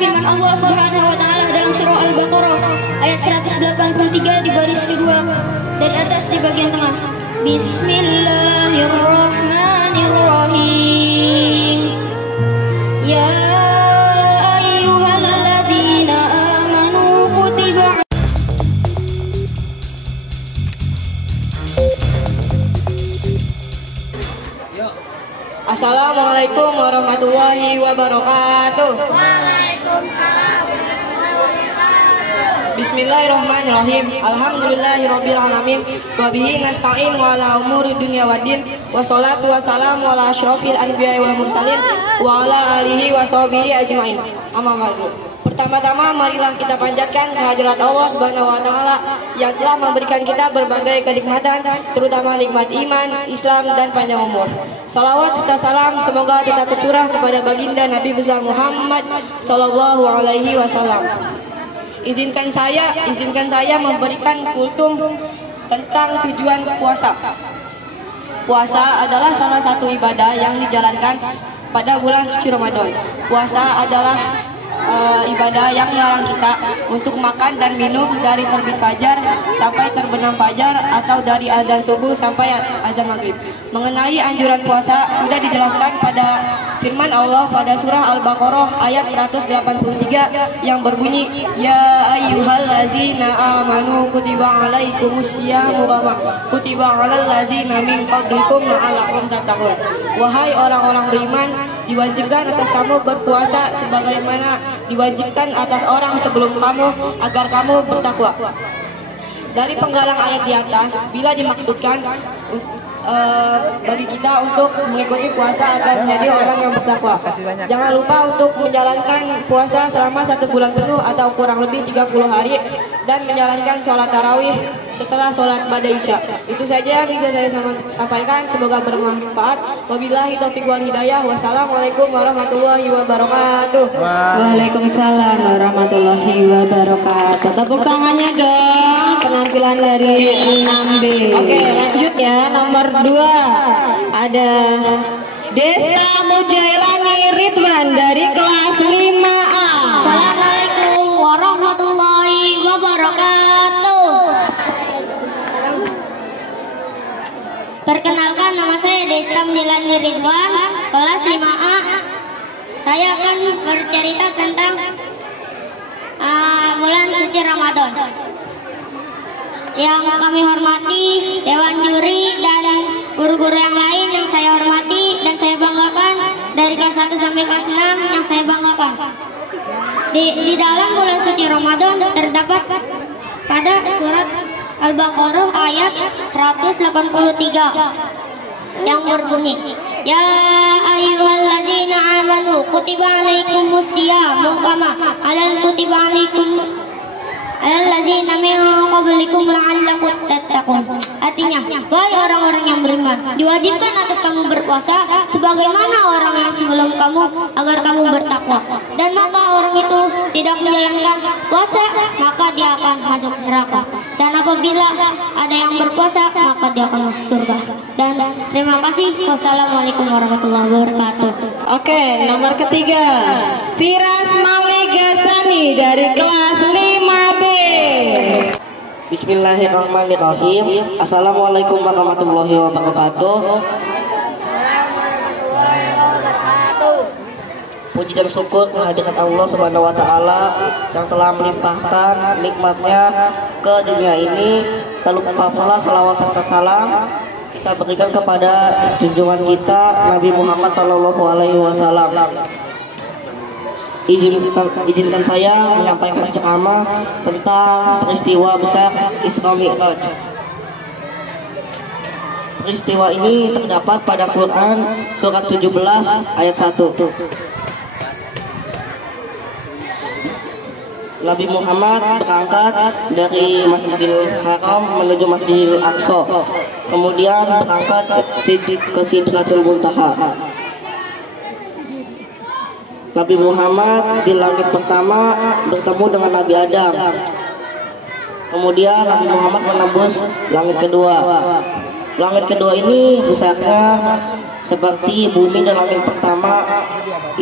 firman Allah Subhanahu wa taala dalam surah Al-Baqarah ayat 183 di baris kedua dari atas di bagian tengah. Bismillahirrahmanirrahim. Ya ayyuhalladzina amanu kutiba. Assalamualaikum warahmatullahi wabarakatuh. Waalaikumsalam. Bismillahirrahmanirrahim. Alhamdulillahirabbil alamin. Wa bihi nasta'in wa ala umuri dunya waddin. Wassalatu wassalamu ala asyrofil anbiya'i wal mursalin wa ala alihi wa sahbihi ajmain. Amma ba'du. Pertama-tama marilah kita panjatkan kehadirat Allah Subhanahu wa taala yang telah memberikan kita berbagai kenikmatan, terutama nikmat iman, Islam dan panjang umur. Salawat serta salam semoga tetap tercurah kepada baginda Nabi besar Muhammad sallallahu alaihi wasallam. Izinkan saya memberikan kultum tentang tujuan puasa. Puasa adalah salah satu ibadah yang dijalankan pada bulan suci Ramadan. Puasa adalah ibadah yang melarang kita untuk makan dan minum dari terbit fajar sampai terbenam fajar atau dari azan subuh sampai azan maghrib. Mengenai anjuran puasa sudah dijelaskan pada firman Allah pada surah Al-Baqarah ayat 183 yang berbunyi, Ya ayyuhallazina amanu kutiba alaikumusyamu kama kutiba alal ladzina min qablikum la'allakum tattaqun. Wahai orang-orang beriman, diwajibkan atas kamu berpuasa sebagaimana diwajibkan atas orang sebelum kamu agar kamu bertakwa. Dari penggalan ayat di atas, bila dimaksudkan bagi kita untuk mengikuti puasa agar menjadi orang yang bertakwa. Jangan lupa untuk menjalankan puasa selama 1 bulan penuh atau kurang lebih 30 hari dan menjalankan sholat tarawih setelah sholat pada isya. Itu saja yang bisa saya sampaikan, semoga bermanfaat. Wabillahi taufiq wal hidayah. Wassalamualaikum warahmatullahi wabarakatuh. Waalaikumsalam warahmatullahi wabarakatuh. Tepuk tangannya dong penampilan dari 6B. Oke, lanjut ya. Nomor 2 ada Desta Mujailani Ridwan dari kelas 5A. Assalamualaikum warahmatullahi wabarakatuh. Perkenalkan, nama saya Desta Mujailani Ridwan, kelas 5A. Saya akan bercerita tentang bulan suci Ramadan. Yang kami hormati Dewan Juri dan guru-guru yang lain yang saya hormati dan saya banggakan, dari kelas 1 sampai kelas 6 yang saya banggakan. Di dalam bulan suci Ramadan terdapat pada surat Al-Baqarah ayat 183 yang berbunyi, Ya ayyuhalladzina amanu kutiba alaikumusyamu kama kutiba alalladzina min qablikum la'allakum tattaqun. Artinya, wahai orang-orang yang beriman, diwajibkan atas kamu berpuasa sebagaimana orang yang sebelum kamu agar kamu bertakwa. Dan maka orang itu tidak menjalankan puasa, maka dia akan masuk neraka. Dan apabila ada yang berpuasa, maka dia akan masuk surga. Dan terima kasih. Wassalamualaikum warahmatullahi wabarakatuh. Oke, nomor ketiga Firas Maligasani dari kelas 5B. Bismillahirrahmanirrahim. Assalamualaikum warahmatullahi wabarakatuh. Puji dan syukur kehadirat Allah Subhanahu wa taala yang telah melimpahkan nikmatnya ke dunia ini. Tak lupa pula salawat serta salam kita berikan kepada junjungan kita Nabi Muhammad sallallahu alaihi wasallam. Izinkan saya menyampaikan ceramah tentang peristiwa besar Isra Mi'raj. Peristiwa ini terdapat pada Quran surat 17 ayat 1. Nabi Muhammad berangkat dari Masjidil Haram menuju Masjidil Aqsa, kemudian berangkat ke Sidratul Muntaha. Nabi Muhammad di langit pertama bertemu dengan Nabi Adam. Kemudian Nabi Muhammad menembus langit kedua. Langit kedua ini besarnya seperti bumi dan langit pertama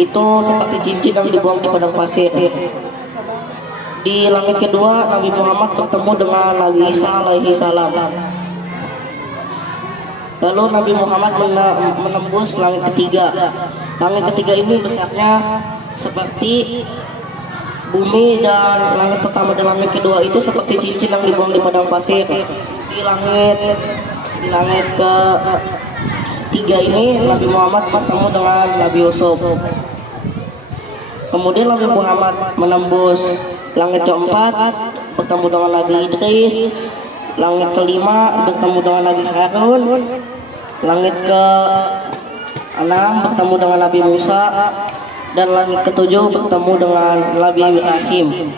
itu seperti cincin yang dibuang di padang pasir. Di langit kedua Nabi Muhammad bertemu dengan Nabi Isa alaihi salam. Lalu Nabi Muhammad menembus langit ketiga. Langit ketiga ini besarnya seperti bumi, dan langit pertama dan langit kedua itu seperti cincin yang dibuang di padang pasir. Di langit ketiga ini Nabi Muhammad bertemu dengan Nabi Yusuf. Kemudian Nabi Muhammad menembus langit keempat, bertemu dengan Nabi Idris. Langit kelima bertemu dengan Nabi Harun. Langit ke-6 bertemu dengan Nabi Musa. Dan langit ketujuh bertemu dengan Nabi Ibrahim.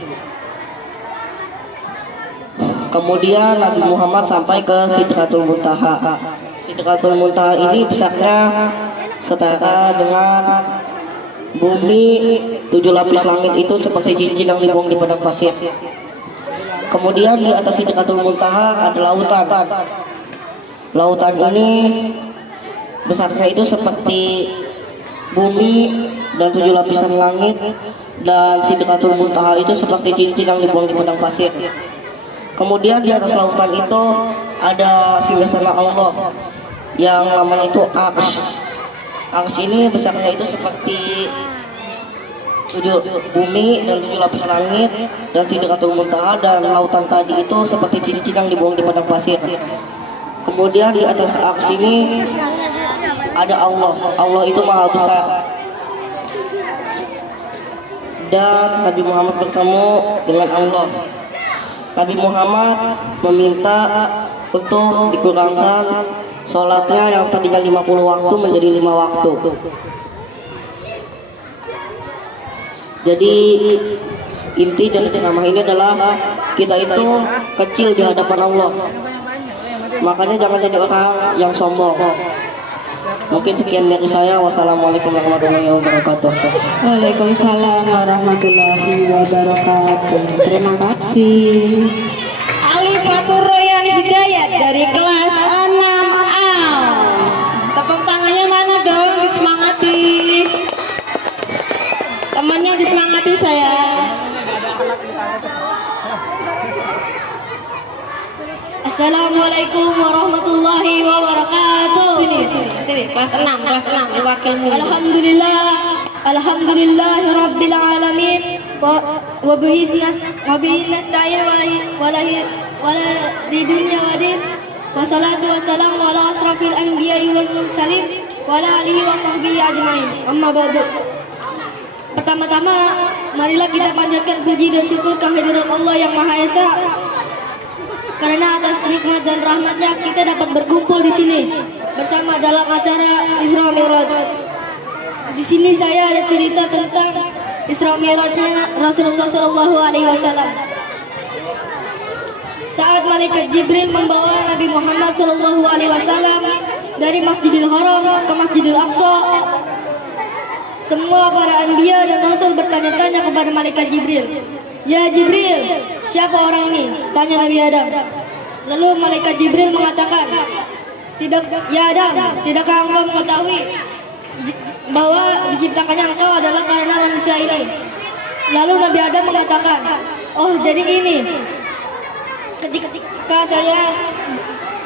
Kemudian Nabi Muhammad sampai ke Sidratul Muntaha. Sidratul Muntaha ini besarnya setara dengan bumi. 7 lapis langit itu seperti cincin yang dibuang di padang pasir. Kemudian di atas Sidratul Muntaha ada lautan. Lautan ini besarnya itu seperti bumi dan 7 lapisan langit, dan Sidratul Muntaha itu seperti cincin yang dibuang di padang pasir. Kemudian di atas lautan itu ada singgasana Allah yang namanya itu Arsy. Arsy ini besarnya itu seperti 7 bumi dan 7 lapis langit, dan Sidratul Muntaha dan lautan tadi itu seperti cincin yang dibuang di padang pasir. Kemudian di atas Arsy ini ada Allah. Allah itu maha besar. Dan Nabi Muhammad bertemu dengan Allah. Nabi Muhammad meminta untuk dikurangkan sholatnya yang tadinya 50 waktu menjadi 5 waktu. Jadi inti dari ceramah ini adalah kita itu kecil di hadapan Allah. Makanya jangan jadi orang yang sombong. Mungkin sekian dari saya. Wassalamualaikum warahmatullahi wabarakatuh. Waalaikumsalam warahmatullahi wabarakatuh. Terima kasih. Alifatur Royan Hidayat dari kelas 6A. Tepuk tangannya mana dong? Disemangati. Temannya disemangati saya. Assalamualaikum warahmatullahi wabarakatuh. Sini, kelas 6 diwakili. Alhamdulillah rabbil alamin wa bihi nasta'in wala di dunya wadin. Wassalatu wassalamu ala asrafil anbiya'i wal mursalin wa ala alihi wa sahbihi ajmain. Amma ba'du. Pertama-tama marilah kita panjatkan puji dan syukur kehadirat Allah yang Maha Esa. Karena atas nikmat dan rahmatnya kita dapat berkumpul di sini bersama dalam acara Isra Mi'raj. Di sini saya ada cerita tentang Isra Mi'rajnya Rasulullah SAW. Saat malaikat Jibril membawa Nabi Muhammad SAW dari Masjidil Haram ke Masjidil Aqsa, semua para anbiya dan rasul bertanya-tanya kepada malaikat Jibril. Ya Jibril, siapa orang ini? Tanya Nabi Adam. Lalu malaikat Jibril mengatakan, Ya Adam, tidakkah engkau mengetahui bahwa diciptakannya engkau adalah karena manusia ini? Lalu Nabi Adam mengatakan, oh jadi ini. Ketika saya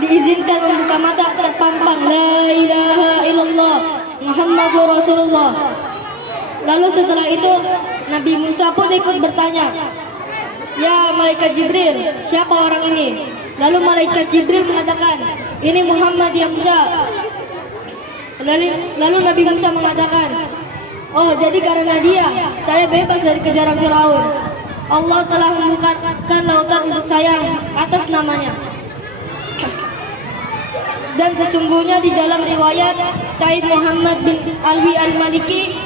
diizinkan membuka mata, terpampang La ilaha illallah Muhammadur Rasulullah. Lalu setelah itu Nabi Musa pun ikut bertanya, Ya malaikat Jibril, siapa orang ini? Lalu malaikat Jibril mengatakan, ini Muhammad ya Musa. Lalu Nabi Musa mengatakan, oh jadi karena dia saya bebas dari kejaran Firaun. Allah telah membukakan lautan untuk saya atas namanya. Dan sesungguhnya di dalam riwayat Said Muhammad bin Alwi al-Maliki,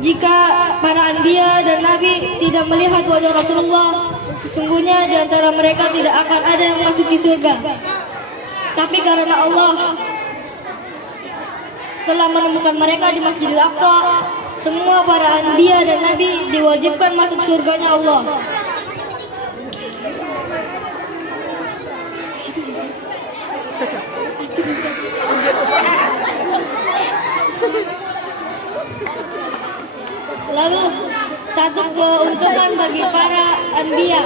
jika para anbiya dan nabi tidak melihat wajah Rasulullah, sesungguhnya di antara mereka tidak akan ada yang masuk di surga. Tapi karena Allah telah menemukan mereka di Masjidil Aqsa, semua para anbiya dan nabi diwajibkan masuk surganya Allah. Lalu satu keuntungan bagi para anbiya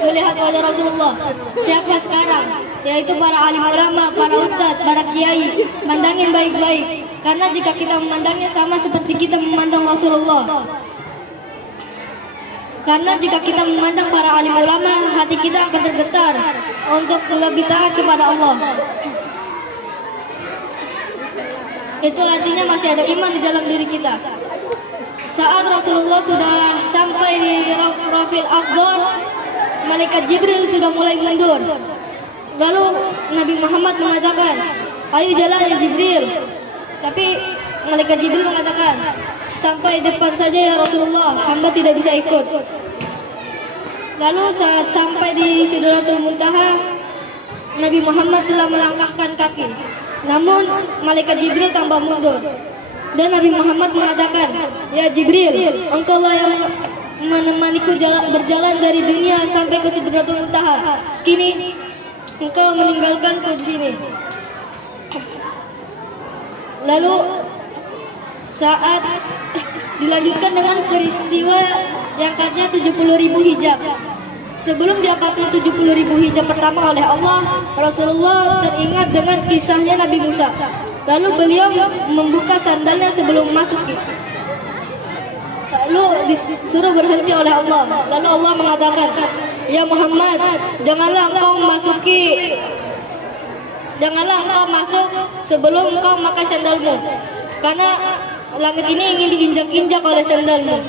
melihat wajah Rasulullah. Siapa sekarang? Yaitu para alim ulama, para ustadz, para kiai. Mandangin baik-baik. Karena jika kita memandangnya sama seperti kita memandang Rasulullah. Karena jika kita memandang para alim ulama, hati kita akan tergetar untuk lebih taat kepada Allah. Itu artinya masih ada iman di dalam diri kita. Saat Rasulullah sudah sampai di Rafil Aqdar, malaikat Jibril sudah mulai mundur. Lalu Nabi Muhammad mengatakan, "Ayo jalan ya Jibril." Tapi malaikat Jibril mengatakan, "Sampai depan saja ya Rasulullah, hamba tidak bisa ikut." Lalu saat sampai di Sidratul Muntaha, Nabi Muhammad telah melangkahkan kaki. Namun malaikat Jibril tambah mundur. Dan Nabi Muhammad mengatakan, "Ya Jibril, engkaulah yang menemaniku berjalan dari dunia sampai ke Sidratul Muntaha. Kini engkau meninggalkanku di sini." Lalu saat dilanjutkan dengan peristiwa diangkatnya 70.000 hijab. Sebelum diangkatnya 70.000 hijab pertama oleh Allah, Rasulullah teringat dengan kisahnya Nabi Musa. Lalu beliau membuka sandalnya sebelum masuk. Lalu disuruh berhenti oleh Allah. Lalu Allah mengatakan, "Ya Muhammad, janganlah engkau masuk sebelum engkau memakai sandalmu, karena langit ini ingin diinjak-injak oleh sandalmu."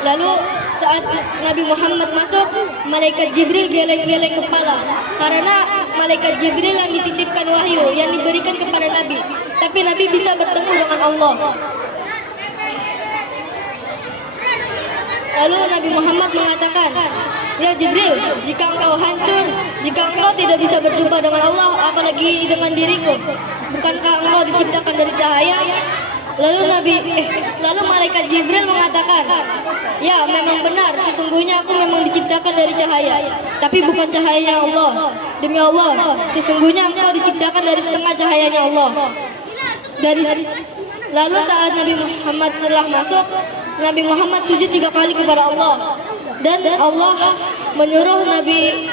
Lalu saat Nabi Muhammad masuk, malaikat Jibril geleng-geleng kepala, karena malaikat Jibril yang dititipkan wahyu yang diberikan kepada Nabi. Tapi Nabi bisa bertemu dengan Allah. Lalu Nabi Muhammad mengatakan, "Ya Jibril, jika engkau hancur, jika engkau tidak bisa berjumpa dengan Allah, apalagi dengan diriku, bukankah engkau diciptakan dari cahaya?" Lalu malaikat Jibril mengatakan, "Ya, memang benar, sesungguhnya aku memang diciptakan dari cahaya, tapi bukan cahayanya Allah. Demi Allah, sesungguhnya engkau diciptakan dari setengah cahayanya Allah." Lalu saat Nabi Muhammad setelah masuk, Nabi Muhammad sujud 3 kali kepada Allah. Dan Allah menyuruh Nabi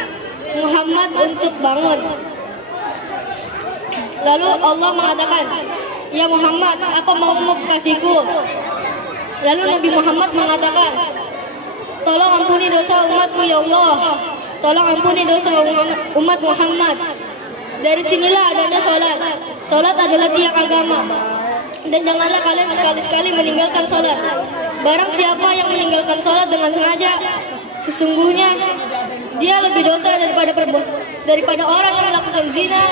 Muhammad untuk bangun. Lalu Allah mengatakan, "Ya Muhammad, apa maumu kasihku?" Lalu Nabi Muhammad mengatakan, "Tolong ampuni dosa umatmu ya Allah. Tolong ampuni dosa umat Muhammad." Dari sinilah adanya sholat. Sholat adalah tiang agama. Dan janganlah kalian sekali-sekali meninggalkan sholat. Barang siapa yang meninggalkan sholat dengan sengaja, sesungguhnya dia lebih dosa daripada orang yang melakukan zina,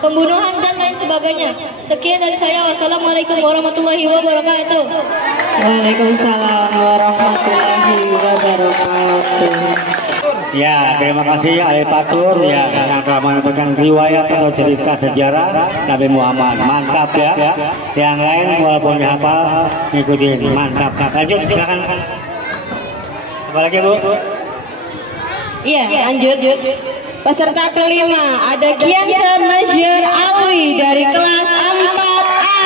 pembunuhan dan lain sebagainya. Sekian dari saya. Wassalamualaikum warahmatullahi wabarakatuh. Waalaikumsalam warahmatullahi wabarakatuh. Ya, terima kasih Ali Fatur ya yang telah menyampaikan riwayat atau cerita sejarah Nabi Muhammad. Mantap ya. Yang lain walaupun dihafal ngikutin. Mantap. Lanjut silakan. Apa lagi Bu? Iya, lanjut. Peserta kelima ada Kiansa Majur Alwi dari kelas 4A.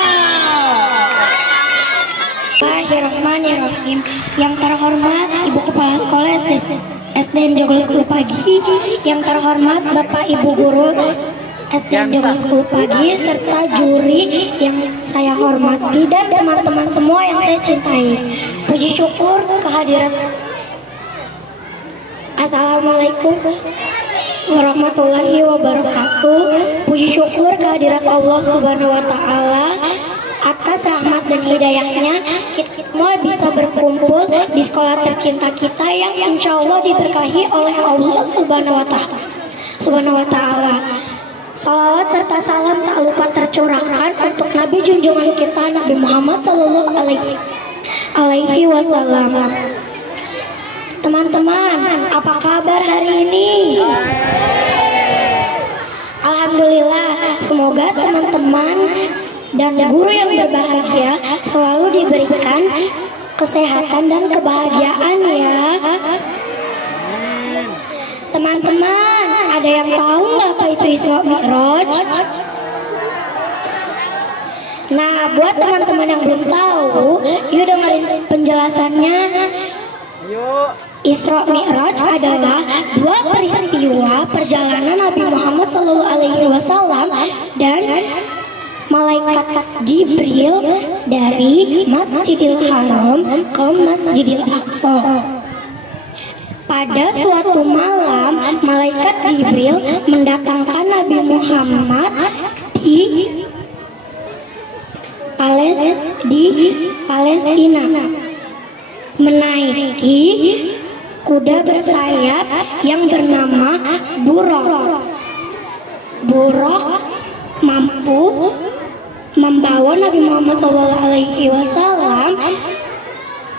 Bismillahirrahmanirrahim. Yang terhormat Ibu Kepala Sekolah SDN Joglo 10 Pagi, yang terhormat Bapak Ibu Guru SDN Joglo 10 Pagi, serta juri yang saya hormati dan teman-teman semua yang saya cintai. Puji syukur kehadirat. Assalamualaikum warahmatullahi wabarakatuh. Puji syukur kehadirat Allah Subhanahu wa Ta'ala atas rahmat dan hidayahnya kita semua bisa berkumpul di sekolah tercinta kita yang insya Allah diberkahi oleh Allah Subhanahu wa Ta'ala. Salawat serta salam tak lupa tercurahkan untuk Nabi junjungan kita Nabi Muhammad Sallallahu Alaihi Wasallam. Teman-teman, apa kabar hari ini? Alhamdulillah, semoga teman-teman dan guru yang berbahagia selalu diberikan kesehatan dan kebahagiaan ya. Teman-teman, ada yang tahu nggak apa itu Isra Mi'raj? Nah, buat teman-teman yang belum tahu, yuk dengerin penjelasannya. Isra Mi'raj adalah dua peristiwa perjalanan Nabi Muhammad SAW dan malaikat Jibril dari Masjidil Haram ke Masjidil Aqsa. Pada suatu malam, malaikat Jibril mendatangkan Nabi Muhammad di Palestina, menaiki kuda bersayap yang bernama Buraq. Buraq mampu membawa Nabi Muhammad SAW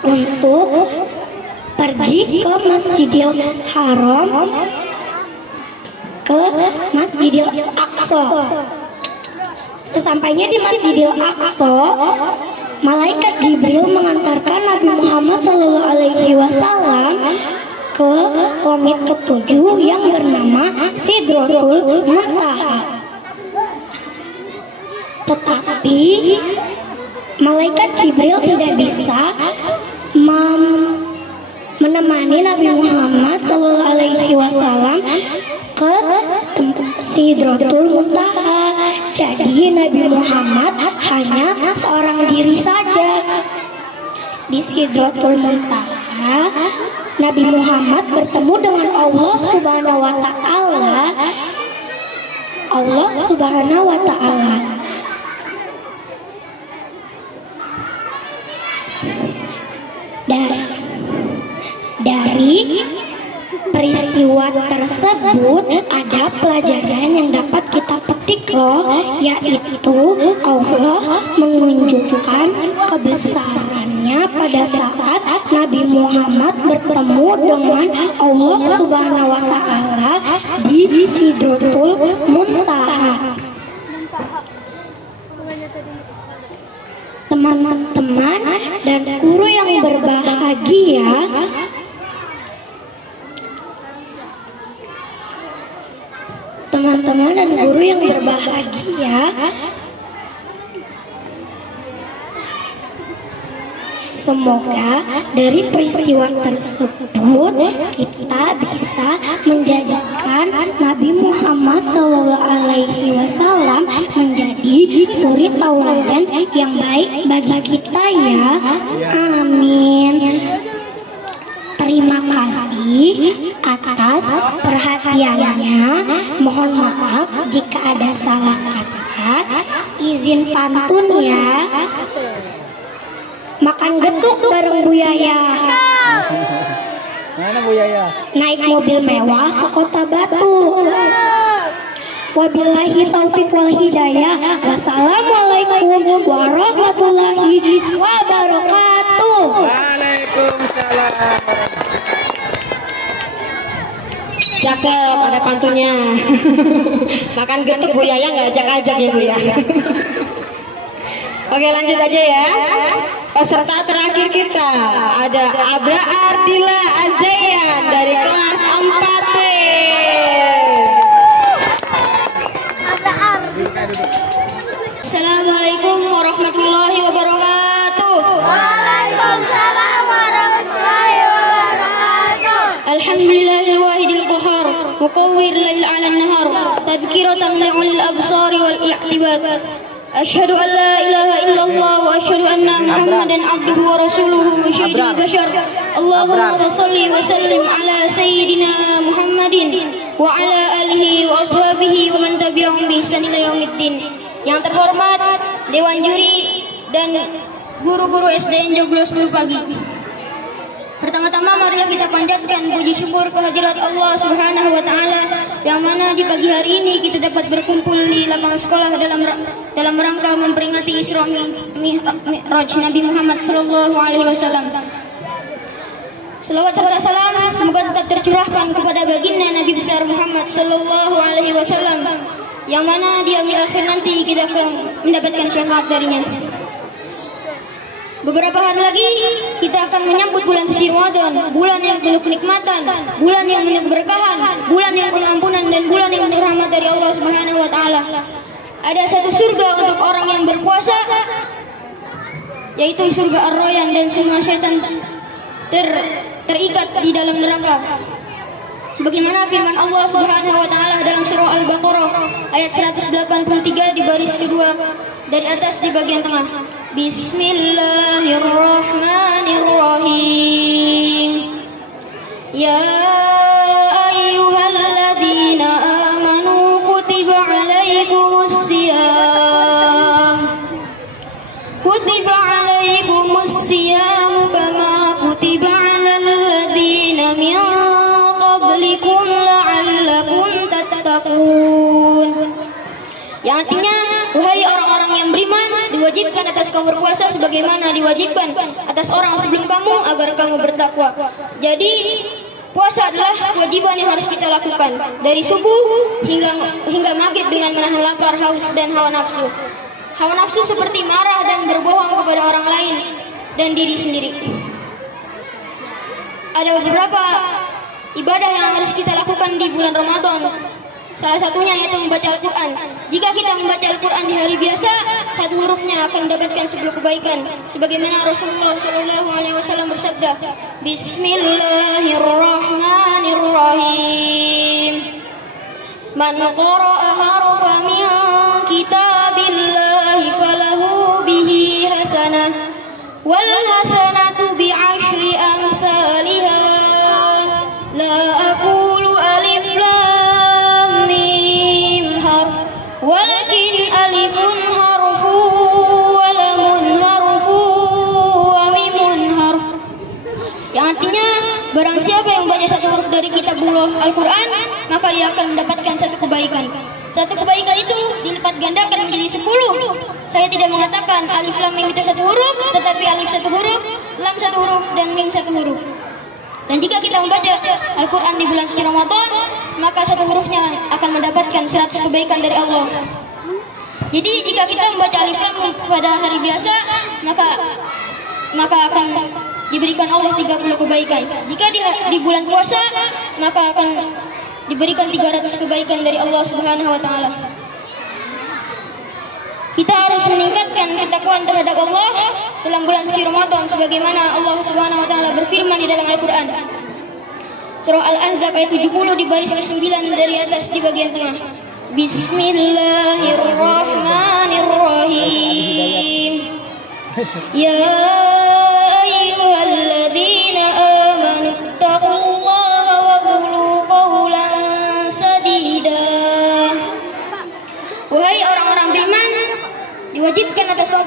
untuk pergi ke Masjidil Haram, ke Masjidil Aqsa. Sesampainya di Masjidil Aqsa, malaikat Jibril mengantarkan Nabi Muhammad SAW ke langit ketujuh yang bernama Sidratul Muntaha. Tetapi malaikat Jibril tidak bisa menemani Nabi Muhammad SAW ke Sidratul Muntaha. Jadi Nabi Muhammad hanya seorang diri saja. Di Sidratul Muntaha, Nabi Muhammad bertemu dengan Allah Subhanahu wa Ta'ala. Allah Subhanahu wa Ta'ala. Dari peristiwa tersebut ada pelajaran yang dapat kita petik loh, yaitu Allah menunjukkan kebesarannya pada saat Nabi Muhammad bertemu dengan Allah Subhanahu wa Ta'ala di Sidratul Muntaha. Teman-teman dan guru yang berbahagia, teman-teman dan guru yang berbahagia, semoga dari peristiwa tersebut kita bisa menjadikan Nabi Muhammad SAW menjadi suri tauladan yang baik bagi kita ya. Amin. Terima kasih atas perhatiannya. Mohon maaf jika ada salah kata. Izin pantun ya. Makan getuk bareng Bu Yaya. Mana Bu Yaya? Naik mobil mewah ke Kota Batu. Wabillahi taufiq wal hidayah. Wassalamualaikum warahmatullahi wabarakatuh. Waalaikumsalam. Cakep, ada pantunnya. Makan getuk Bu Yaya nggak ajak-ajak ya Bu ya. Oke, lanjut aja ya. Peserta terakhir kita ada Abra Ardila Azayan dari kelas 4B. Assalamualaikum warahmatullahi wabarakatuh. Waalaikumsalam warahmatullahi wabarakatuh. Alhamdulillahil wahidil qahhar muqawwir lail 'ala an-nahar tadhkiratan li'ulil absari wal i'tibar. Asyhadu an la ilaha illallah wa asyhadu anna Muhammadan abduhu wa rasuluhu sayyidul bashar. Allahumma shalli wa sallim ala sayyidina Muhammadin wa ala alihi wa ashabihi wa man tabi'ahum bi ihsan ila yaumiddin. Yang terhormat Dewan Juri dan guru-guru SDN Joglo 10 pagi. Pertama-tama marilah kita panjatkan puji syukur kehadirat Allah Subhanahu wa Ta'ala yang mana di pagi hari ini kita dapat berkumpul di lapangan sekolah dalam rangka memperingati Isra Mi'raj Nabi Muhammad sallallahu alaihi wasallam. Selawat serta salam semoga tetap tercurahkan kepada baginda Nabi besar Muhammad sallallahu alaihi wasallam yang mana di yaumil akhir nanti kita akan mendapatkan syafaat darinya. Beberapa hari lagi kita akan menyambut bulan suci Ramadan, bulan yang penuh kenikmatan, bulan yang penuh keberkahan, bulan yang penuh ampunan, dan bulan yang penuh rahmat dari Allah Subhanahu wa taala. Ada satu surga untuk orang yang berpuasa, yaitu surga Ar-Rayyan, dan semua syaitan terikat di dalam neraka. Sebagaimana firman Allah Subhanahu wa taala dalam surah Al-Baqarah ayat 183 di baris kedua dari atas di bagian tengah. Bismillahirrahmanirrahim. Ya ayyuhalladzina amanu kutiba alaikumus siyam. Kutiba alaikumus siyam kama kutiba alal ladzina min qablikum la'allakum tattaqun. Yang artinya, wahai orang-orang yang beriman, diwajibkan atas kamu berpuasa sebagaimana diwajibkan atas orang sebelum kamu agar kamu bertakwa. Jadi, puasa adalah kewajiban yang harus kita lakukan dari subuh hingga maghrib dengan menahan lapar, haus, dan hawa nafsu. Hawa nafsu seperti marah dan berbohong kepada orang lain dan diri sendiri. Ada beberapa ibadah yang harus kita lakukan di bulan Ramadan. Salah satunya yaitu membaca Al-Quran. Jika kita membaca Al-Quran di hari biasa, satu hurufnya akan mendapatkan 10 kebaikan. Sebagaimana Rasulullah SAW bersabda, Bismillahirrahmanirrahim. Man qara'a harfa min kitabillahi falahu bihi hasanah. Wal hasanatu bi'ashri amsalihha. La aqulu alif lam mim harf, walakin alifun harfu wa lamun harfu wa mimun harf. Yang artinya, barang siapa yang membaca satu huruf dari kitabullah Al-Quran, maka dia akan mendapatkan satu kebaikan. Satu kebaikan itu dilipat gandakan menjadi 10. Saya tidak mengatakan alif lam mim itu satu huruf, tetapi alif satu huruf, lam satu huruf, dan mim satu huruf. Dan jika kita membaca Al-Quran di bulan suci Ramadan, maka satu hurufnya akan mendapatkan 100 kebaikan dari Allah. Jadi jika kita membaca alif lam pada hari biasa, maka akan diberikan Allah 30 kebaikan. Jika di bulan puasa, maka akan diberikan 300 kebaikan dari Allah Subhanahu wa taala. Kita harus meningkatkan ketakwaan terhadap Allah dalam bulan suci Ramadan sebagaimana Allah Subhanahu wa taala berfirman di dalam Al-Qur'an. Surah Al-Ahzab ayat 70 di baris ke-9 dari atas di bagian tengah. Bismillahirrahmanirrahim. Ya ayyuhalladzina amanu taqullaha wa qulu qawlan sadida. Wahai orang-orang beriman, diwajibkan atas kamu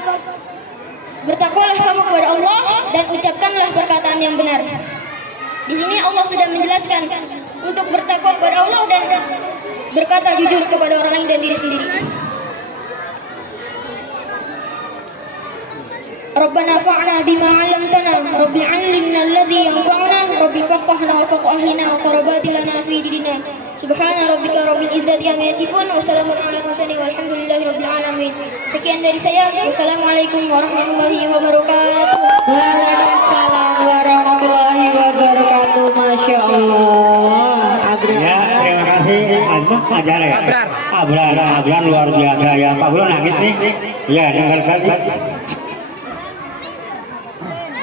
bertakwalah kamu kepada Allah dan ucapkanlah perkataan yang benar. Di sini Allah sudah menjelaskan untuk bertakwa kepada Allah dan berkata jujur kepada orang lain dan diri sendiri. Rabbana fa'na bima 'allamtana, Rabbi 'allimna alladhi yanfa'una, Rabbi faqahna wa faqih ahlina wa qarabati lana fi dinina. Subhana rabbika rabbil izzati amma yasifun wa salamun 'alal mursalin walhamdulillahi rabbil alamin. Sekian dari saya. Wassalamualaikum warahmatullahi wabarakatuh. Waalaikumsalam warahmatullahi wabarakatuh. Masya Allah. Ya, terima kasih. Ajar ya. Abrar luar biasa ya. Pak Guru nangis nih. Ya, dengarkan.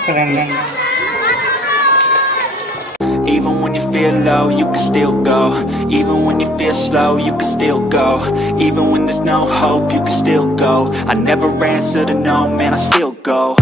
Keren. Even when you feel low, you can still go. Even when you feel slow, you can still go. Even when there's no hope, you can still go. I never answer to no, man, I still go.